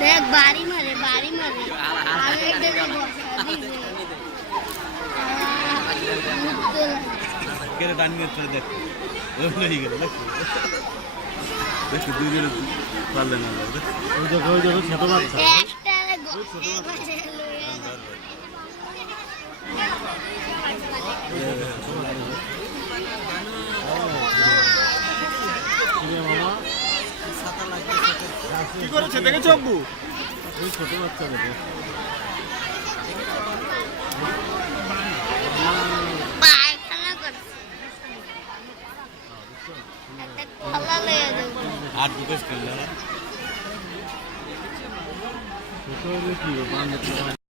দেখ বাড়ি মারে আগে দেখে কেটে টান নিয়ে দেখ হয়ে গেল দেখ দুজনে পারলে না ওই দেখো ছোট বাচ্চা কি করেছে দেখেছো আব্বু ওই ছোট বাচ্চা দেখো আর দুটো স্কুল